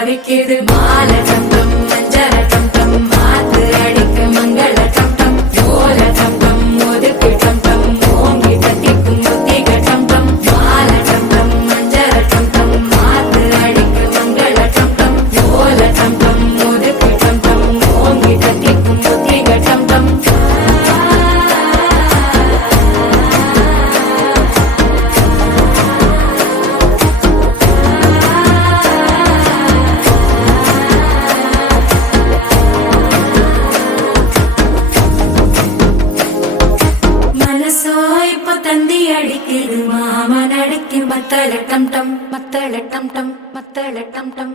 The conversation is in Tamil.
தவிக்குது மால டம் டம் மஞ்சள டம் டம் மாத்து அடிக்க மங்கள டம் டம் ஓல டம் டம் ஒதுக்கு டம் டம் ஓங்கி தட்டிக்கும் முத்திக டம் டம் மால டம் டம் மஞ்சள டம் டம் மாத்து அடிக்க மங்கள டம் டம் ஓல டம் டம் ஒதுக்கு டம் டம் ஓங்கி தட்டிக்கும் முத்திக டம் டம் இப்ப தந்தி அடிக்குது மாமா நடிக்கு மத்தள டம் டம் மத்தள டம் டம் மத்தள டம் டம்